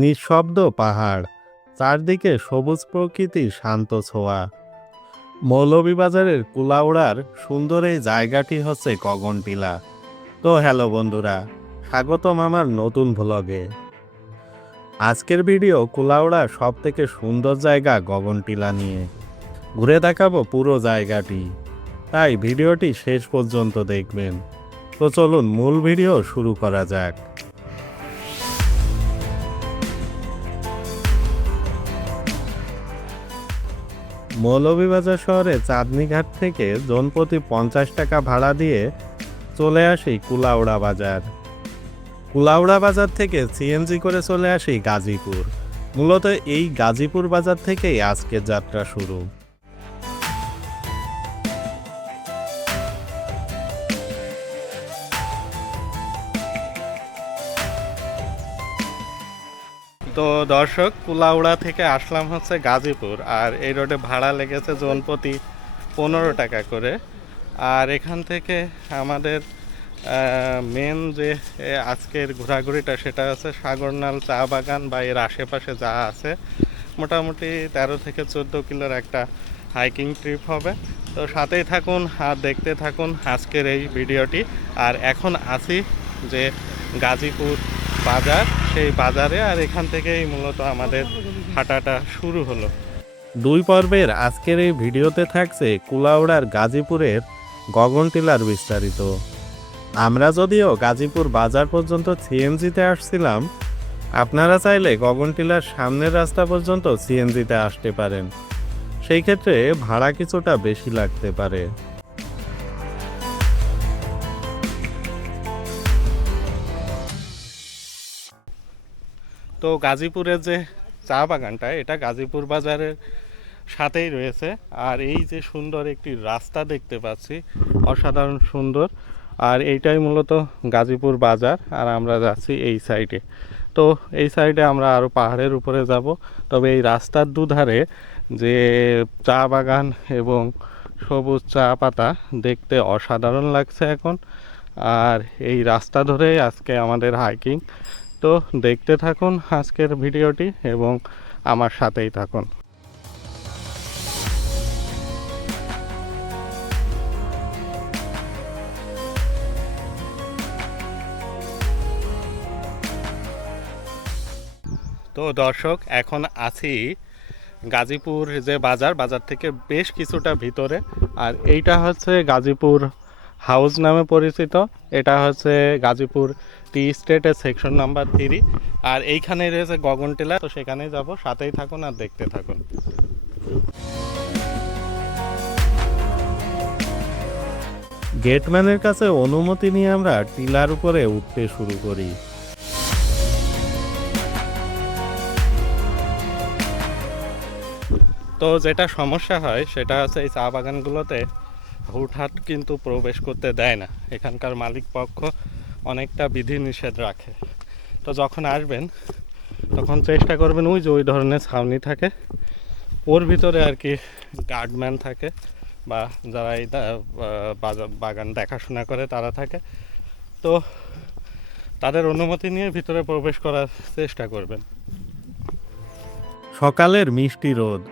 নিঃশব্দ পাহাড়, চারদিকে সবুজ প্রকৃতির শান্ত ছোঁয়া। মৌলভীবাজারের কুলাউড়ার সুন্দর এই জায়গাটি হচ্ছে গগনটিলা। তো হ্যালো বন্ধুরা, স্বাগতম আমার নতুন ভ্লগে। আজকের ভিডিও কুলাউড়ার সব থেকে সুন্দর জায়গা গগনটিলা নিয়ে ঘুরে দেখাবো পুরো জায়গাটি, তাই ভিডিওটি শেষ পর্যন্ত দেখবেন। তো চলুন মূল ভিডিও শুরু করা যাক। মৌলভীবাজার শহরে চাঁদনীঘাট থেকে জনপ্রতি 50 টাকা ভাড়া দিয়ে চলে আসি কুলাউড়া বাজার। কুলাউড়া বাজার থেকে সিএনজি করে চলে আসি গাজীপুর। মূলত এই গাজীপুর বাজার থেকেই আজকের যাত্রা শুরু। তো দর্শক, কুলাউড়া থেকে আসলাম হচ্ছে গাজীপুর, আর এই রোডে ভাড়া লেগেছে জনপ্রতি 15 টাকা করে। আর এখান থেকে আমাদের মেন যে আজকের ঘোরাঘুরিটা সেটা হচ্ছে সাগরনাল চা বাগান বা এর আশেপাশে যা আছে, মোটামুটি 13 থেকে 14 কিলোর একটা হাইকিং ট্রিপ হবে। তো সাথেই থাকুন আর দেখতে থাকুন আজকের এই ভিডিওটি। আর এখন আছি যে গাজীপুর বাজার, সেই বাজারে, আর এখান থেকেই মূলত আমাদের হাঁটাটা শুরু হলো। দুই পর্বের আজকের এই ভিডিওতে থাকছে কুলাউড়ার গাজীপুরের গগনটিলার বিস্তারিত। আমরা যদিও গাজীপুর বাজার পর্যন্ত সিএনজিতে আসছিলাম, আপনারা চাইলে গগনটিলার সামনের রাস্তা পর্যন্ত সিএনজিতে আসতে পারেন। সেই ক্ষেত্রে ভাড়া কিছুটা বেশি লাগতে পারে। তো গাজীপুরের যে চা বাগানটা, এটা গাজীপুর বাজারের সাথেই রয়েছে। আর এই যে সুন্দর একটি রাস্তা দেখতে পাচ্ছি, অসাধারণ সুন্দর। আর এইটাই মূলত গাজীপুর বাজার, আর আমরা যাচ্ছি এই সাইডে। তো এই সাইডে আমরা আরও পাহাড়ের উপরে যাব। তবে এই রাস্তার দুধারে যে চা বাগান এবং সবুজ চা পাতা দেখতে অসাধারণ লাগছে এখন। আর এই রাস্তা ধরেই আজকে আমাদের হাইকিং। তো দেখতে থাকুন আজকের ভিডিওটি এবং আমার সাথেই থাকুন। তো দর্শক, এখন আছি গাজীপুর যে বাজার, বাজার থেকে বেশ কিছুটা ভিতরে। আর এইটা হচ্ছে গাজীপুর হাউস নামে পরিচিত। এটা হচ্ছে গাজীপুর টি স্টেটের সেকশন নাম্বার 3। আর এইখানে রয়েছে গগনটিলা। তো সেখানেই যাব, সাথেই থাকুন আর দেখতে থাকুন। গেটম্যানের কাছে অনুমতি নিয়ে আমরা টিলার উপরে উঠতে শুরু করি। তো যেটা সমস্যা হয় সেটা হচ্ছে এই চা বাগানগুলোতে হুটহাট কিন্তু প্রবেশ করতে দেয় না। এখানকার মালিক পক্ষ অনেকটা বিধিনিষেধ রাখে। তো যখন আসবেন তখন চেষ্টা করবেন ওই যে ওই ধরনের ছাউনি থাকে, ওর ভিতরে আর কি গার্ডম্যান থাকে বা যারা এই বাগান দেখাশোনা করে তারা থাকে। তো তাদের অনুমতি নিয়ে ভিতরে প্রবেশ করার চেষ্টা করবেন। সকালের মিষ্টি রোদ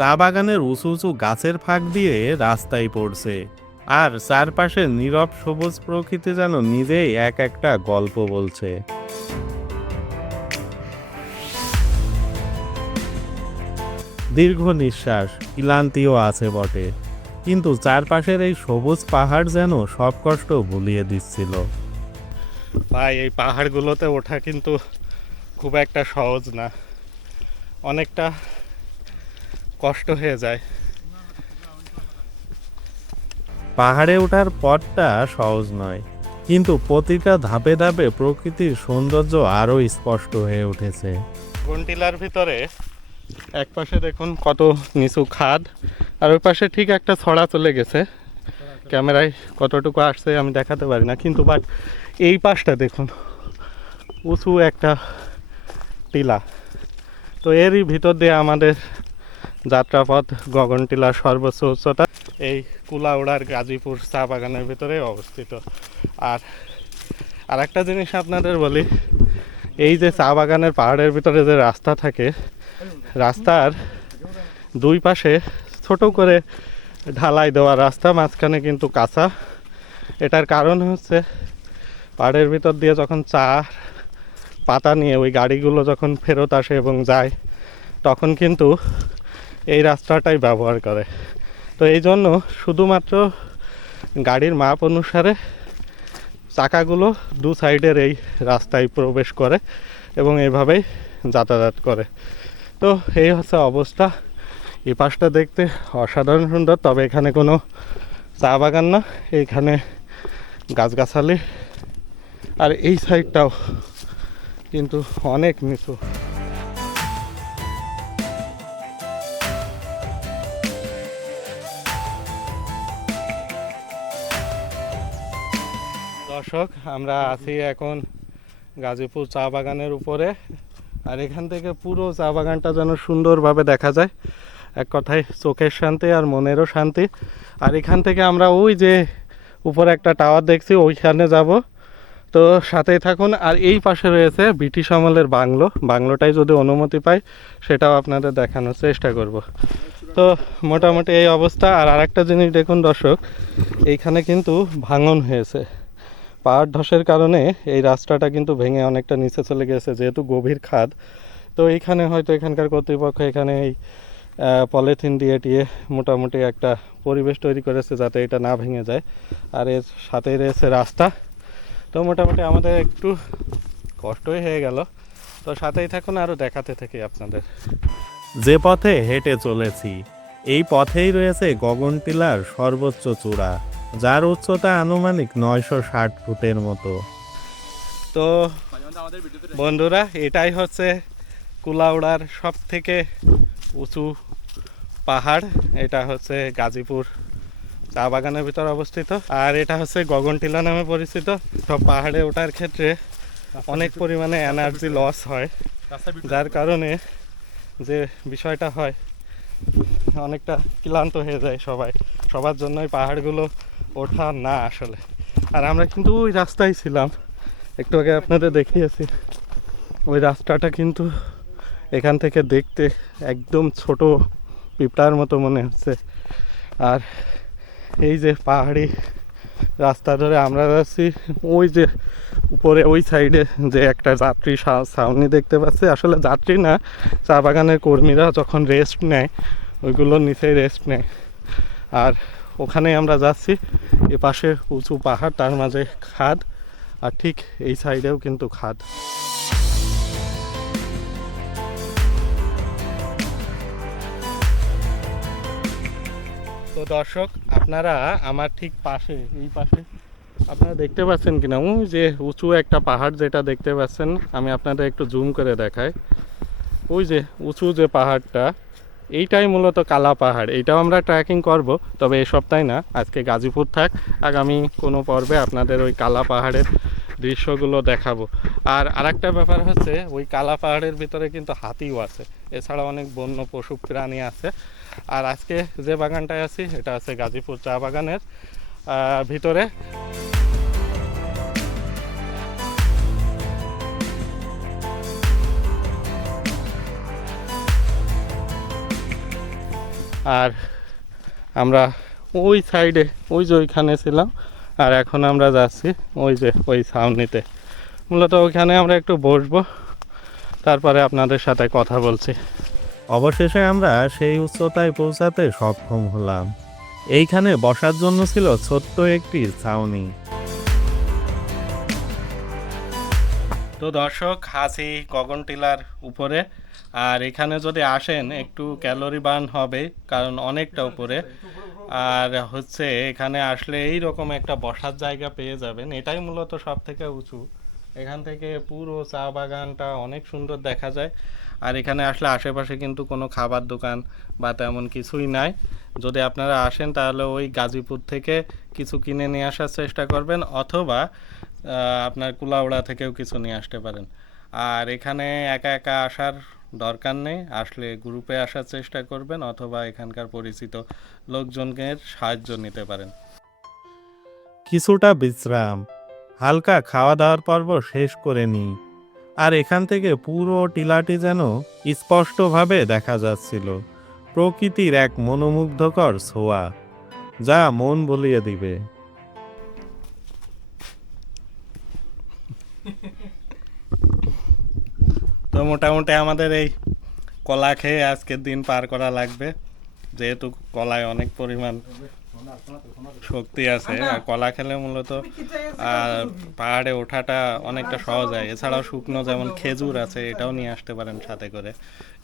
চা বাগানের উঁচু উঁচু গাছের ফাঁক দিয়ে রাস্তায় পড়ছে, আর চারপাশে নীরব সবুজ প্রকৃতি যেন নিজেই এক একটা গল্প বলছে। দীর্ঘ নিঃশ্বাস, ক্লান্তিও আছে বটে, কিন্তু চারপাশের এই সবুজ পাহাড় যেন সব কষ্ট ভুলিয়ে দিচ্ছিল। ভাই, এই পাহাড়গুলোতে ওঠা কিন্তু খুব একটা সহজ না, অনেকটা কষ্ট হয়ে যায়। পাহাড়ে ওঠার পথটা সহজ নয়, কিন্তু প্রতিটা ধাপে ধাপে প্রকৃতির সৌন্দর্য আরও স্পষ্ট হয়ে উঠেছে। গগনটিলার ভিতরে এক পাশে দেখুন কত নিচু খাদ, আর ওই পাশে ঠিক একটা ছড়া চলে গেছে। ক্যামেরায় কতটুকু আসছে আমি দেখাতে পারি না, কিন্তু বাট এই পাশটা দেখুন উঁচু একটা টিলা। তো এরই ভিতর দিয়ে আমাদের যাত্রাপথ গগনটিলার সর্বোচ্চ উচ্চতা এই কুলাউড়ার গাজীপুর চা বাগানের ভিতরে অবস্থিত। আর একটা জিনিস আপনাদের বলি, এই যে চা বাগানের পাহাড়ের ভিতরে যে রাস্তা থাকে, রাস্তার দুই পাশে ছোট করে ঢালাই দেওয়া রাস্তা, মাঝখানে কিন্তু কাঁচা। এটার কারণ হচ্ছে পাহাড়ের ভিতর দিয়ে যখন চা পাতা নিয়ে ওই গাড়িগুলো যখন ফেরত আসে এবং যায়, তখন কিন্তু এই রাস্তাটাই ব্যবহার করে। তো এই জন্য শুধুমাত্র গাড়ির মাপ অনুসারে চাকাগুলো দু সাইডের এই রাস্তায় প্রবেশ করে এবং এইভাবেই যাতায়াত করে। তো এই হচ্ছে অবস্থা। এই পাশটা দেখতে অসাধারণ সুন্দর, তবে এখানে কোনো চা বাগান না, এইখানে গাছগাছালি। আর এই সাইডটাও কিন্তু অনেক নিচু। দর্শক, আমরা আছি এখন গাজীপুর চা বাগানের উপরে। আর এখান থেকে পুরো চা বাগানটা যেন সুন্দরভাবে দেখা যায়। এক কথায় চোখের শান্তি আর মনেরও শান্তি। আর এখান থেকে আমরা ওই যে উপরে একটা টাওয়ার দেখছি, ওইখানে যাব। তো সাথেই থাকুন। আর এই পাশে রয়েছে ব্রিটিশ আমলের বাংলোটাই যদি অনুমতি পাই সেটাও আপনাদের দেখানোর চেষ্টা করব। তো মোটামুটি এই অবস্থা। আর আরেকটা জিনিস দেখুন দর্শক, এইখানে কিন্তু ভাঙন হয়েছে। পাহাড় ধসের কারণে এই রাস্তাটা কিন্তু ভেঙে অনেকটা নিচে চলে গেছে, যেহেতু গভীর খাদ। তো এইখানে হয়তো এখানকার কর্তৃপক্ষ এখানে এই পলিথিন দিয়ে টিয়ে মোটামুটি একটা পরিবেশ তৈরি করেছে যাতে এটা না ভেঙে যায়। আর এর সাথেই রয়েছে রাস্তা। তো মোটামুটি আমাদের একটু কষ্টই হয়ে গেল। তো সাথেই থাকুন, আরও দেখাতে থাকি আপনাদের। যে পথে হেঁটে চলেছি এই পথেই রয়েছে গগনটিলার সর্বোচ্চ চূড়া, যার উচ্চতা আনুমানিক 960 ফুটের মতো। তো বন্ধুরা, এটাই হচ্ছে কুলাউড়ার সব থেকে উঁচু পাহাড়। এটা হচ্ছে গাজীপুর চা বাগানের ভিতর অবস্থিত। আর এটা হচ্ছে গগনটিলা নামে পরিচিত। সব পাহাড়ে ওঠার ক্ষেত্রে অনেক পরিমাণে এনার্জি লস হয়, যার কারণে যে বিষয়টা হয় অনেকটা ক্লান্ত হয়ে যায় সবার জন্যই পাহাড়গুলো ওঠা না আসলে। আর আমরা কিন্তু ওই রাস্তায় ছিলাম, একটু আগে আপনাদের দেখিয়েছি। ওই রাস্তাটা কিন্তু এখান থেকে দেখতে একদম ছোট পিঁপড়ার মতো মনে হচ্ছে। আর এই যে পাহাড়ি রাস্তা ধরে আমরা যাচ্ছি, ওই যে উপরে ওই সাইডে যে একটা যাত্রী ছাউনি দেখতে পাচ্ছি, আসলে যাত্রী না, চা বাগানের কর্মীরা যখন রেস্ট নেয় ওইগুলোর নিচেই রেস্ট নেয়। আর ওখানেই আমরা যাচ্ছি। এ পাশে উঁচু পাহাড়, তার মাঝে খাদ, আর ঠিক এই সাইডেও কিন্তু খাদ। তো দর্শক, আপনারা আমার ঠিক পাশে, এই পাশে আপনারা দেখতে পাচ্ছেন কিনা, ওই যে উঁচু একটা পাহাড় যেটা দেখতে পাচ্ছেন, আমি আপনাদের একটু জুম করে দেখাই। ওই যে উঁচু যে পাহাড়টা, এইটাই মূলত কালা পাহাড়। এইটাও আমরা ট্রেকিং করব, তবে এই সপ্তাহে না, আজকে গাজীপুর থাক, আগামী কোনো পর্বে আপনাদের ওই কালা পাহাড়ের দৃশ্যগুলো দেখাবো। আর আরেকটা ব্যাপার হচ্ছে, ওই কালা পাহাড়ের ভিতরে কিন্তু হাতিও আছে, এছাড়া অনেক বন্য পশু প্রাণী আছে। আর আজকে যে বাগানটায় আছি এটা আছে গাজীপুর চা বাগানের ভিতরে। আর আমরা ওই সাইডে, ওই যে ওইখানে ছিলাম, আর এখন আমরা যাচ্ছি ওই যে ওই ছাউনিতে। মূলত ওইখানে আমরা একটু বসবো, তারপরে আপনাদের সাথে কথা বলছি। অবশেষে আমরা সেই উচ্চতায় পৌঁছাতে সক্ষম হলাম। এইখানে বসার জন্য ছিল ছোট্ট একটি ছাউনি। তো দর্শক, আছি গগনটিলার উপরে। আর এখানে যদি আসেন একটু ক্যালোরি বার্ন হবে, কারণ অনেকটা উপরে। আর হচ্ছে এখানে আসলে এই রকম একটা বসার জায়গা পেয়ে যাবেন। এটাই মূলত সব থেকে উঁচু। এখান থেকে পুরো চা বাগানটা অনেক সুন্দর দেখা যায়। আর এখানে আসলে আশেপাশে কিন্তু কোনো খাবার দোকান বা তেমন কিছুই নাই। যদি আপনারা আসেন তাহলে ওই গাজীপুর থেকে কিছু কিনে নিয়ে আসার চেষ্টা করবেন, অথবা আপনার কুলাউড়া থেকেও কিছু নিয়ে আসতে পারেন। আর এখানে একা একা আসার দরকার নেই, আসলে গ্রুপে আসার চেষ্টা করবেন, অথবা এখানকার পরিচিত লোকজনের সাহায্য নিতে পারেন। কিছুটা বিশ্রাম, হালকা খাওয়া দাওয়ার পর্ব শেষ করে নিই। আর এখান থেকে পুরো টিলাটি যেন স্পষ্টভাবে দেখা যাচ্ছিল। প্রকৃতির এক মনোমুগ্ধকর ছোঁয়া, যা মন বলিয়ে দিবে। তো মোটামুটি আমাদের এই কলা খেয়ে আজকের দিন পার করা লাগবে, যেহেতু কলায় অনেক পরিমাণ শক্তি আছে। আর কলা খেলে মূলত পাহাড়ে ওঠাটা অনেকটা সহজ হয়। এছাড়াও শুকনো যেমন খেজুর আছে, এটাও নিয়ে আসতে পারেন সাথে করে,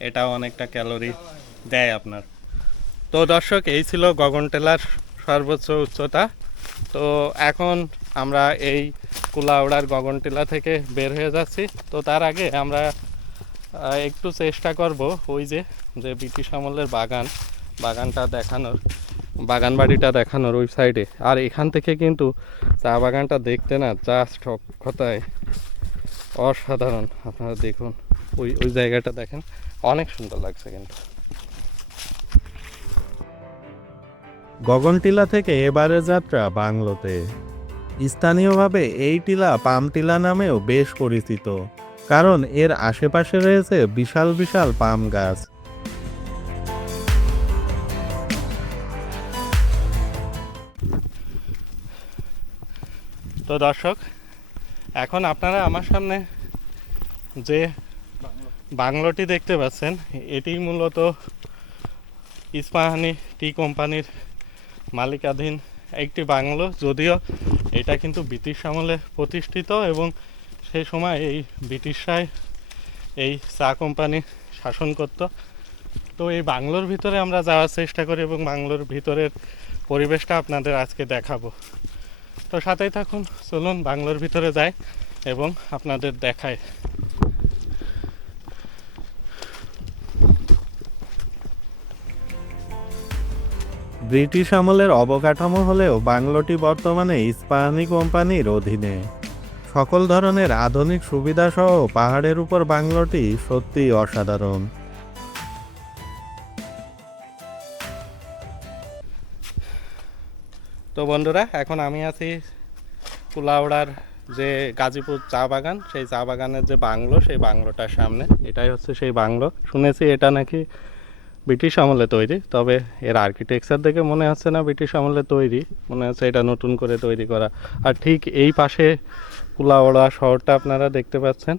এটাও অনেকটা ক্যালোরি দেয় আপনার। তো দর্শক, এই ছিল গগনটিলার সর্বোচ্চ উচ্চতা। তো এখন আমরা এই কুলাউড়ার গগনটিলা থেকে বের হয়ে যাচ্ছি। তো তার আগে আমরা একটু চেষ্টা করব ওই যে ব্রিটিশ আমলের বাগানটা দেখানোর, বাগান বাড়িটা দেখানোর ওই সাইডে। আর এখান থেকে কিন্তু চা বাগানটা দেখতে না জাস্ট কথায় অসাধারণ। আপনারা দেখুন, ওই জায়গাটা দেখেন, অনেক সুন্দর লাগছে কিন্তু। গগনটিলা থেকে এবারের যাত্রা বাংলোতে। স্থানীয়ভাবে এই টিলা পাম টিলা নামেও বেশ পরিচিত, কারণ এর আশেপাশে রয়েছে বিশাল বিশাল পাম গাছ। তো দর্শক, এখন আপনারা আমার সামনে যে বাংলোটি দেখতে পাচ্ছেন, এটি মূলত ইস্পাহানি টি কোম্পানির মালিকাধীন একটি বাংলো। যদিও এটা কিন্তু ব্রিটিশ আমলে প্রতিষ্ঠিত এবং সেই সময় এই ব্রিটিশরাই এই চা কোম্পানি শাসন করত। তো এই বাংলোর ভিতরে আমরা যাওয়ার চেষ্টা করি এবং বাংলোর ভিতরের পরিবেশটা আপনাদের আজকে দেখাবো। তো সাথেই থাকুন, চলুন বাংলোর ভিতরে যাই এবং আপনাদের দেখাই। ব্রিটিশ আমলের অবকাঠামো হলেও বাংলোটি বর্তমানে ইস্পাহানি কোম্পানির অধীনে। সকল ধরনের আধুনিক সুবিধা সহ পাহাড়ের উপর বাংলোটি সত্যিই অসাধারণ। তো বন্ধুরা, এখন আমি আছি কুলাউড়ার যে গাজীপুর চা বাগান, সেই চা বাগানের যে বাংলো, সেই বাংলোটার সামনে। এটাই হচ্ছে সেই বাংলো। শুনেছি এটা নাকি ব্রিটিশ আমলে তৈরি, তবে এর আর্কিটেকচার দেখে মনে হচ্ছে না ব্রিটিশ আমলে তৈরি, মনে হচ্ছে এটা নতুন করে তৈরি করা। আর ঠিক এই পাশে কুলাউড়া শহরটা আপনারা দেখতে পাচ্ছেন।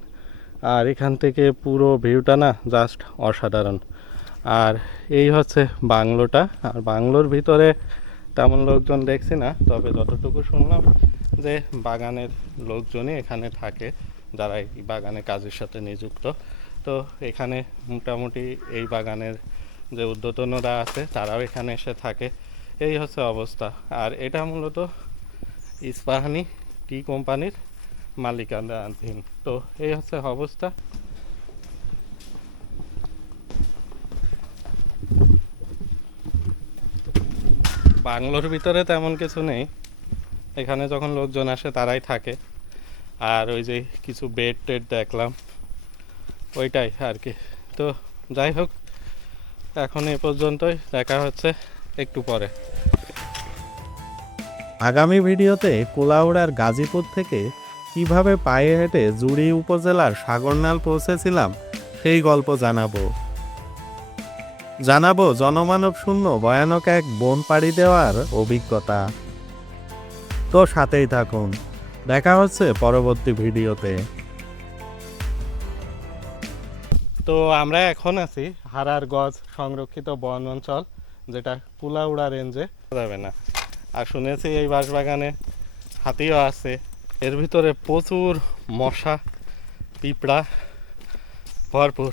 আর এখান থেকে পুরো ভিউটা না জাস্ট অসাধারণ। আর এই হচ্ছে বাংলোটা। আর বাংলোর ভিতরে তেমন লোকজন দেখছি না, তবে যতটুকু শুনলাম যে বাগানের লোকজনই এখানে থাকে, যারা এই বাগানে কাজের সাথে নিযুক্ত। তো এখানে মোটামুটি এই বাগানের যে ঊর্ধ্বতনরা আছে তারাও এখানে এসে থাকে। এই হচ্ছে অবস্থা। আর এটা মূলত ইস্পাহানি টি কোম্পানির মালিকানাধীন। তো এই হচ্ছে অবস্থা। বাংলোর ভিতরে তেমন কিছু নেই, এখানে যখন লোকজন আসে তারাই থাকে। আর ওই যে কিছু বেড টেড দেখলাম, ওইটাই আর কি। তো যাই হোক, এখন এ পর্যন্তই, দেখা হচ্ছে একটু পরে। আগামী ভিডিওতে কুলাউড়ার গাজীপুর থেকে কিভাবে পায়ে হেঁটে জুড়ি উপজেলার সাগরনাল পৌঁছেছিলাম সেই গল্প জানাবো জনমানব শূন্য ভয়ানক এক বন পাড়ি দেওয়ার অভিজ্ঞতা। তো সাথেই থাকুন, দেখা হচ্ছে পরবর্তী ভিডিওতে। তো আমরা এখন আছি হারারগঞ্জ সংরক্ষিত বন অঞ্চল, যেটা কুলাউড়া রেঞ্জে যাবে না। আর শুনেছি এই বাঁশবাগানে হাতিও আছে। এর ভিতরে প্রচুর মশা পিঁপড়া ভরপুর।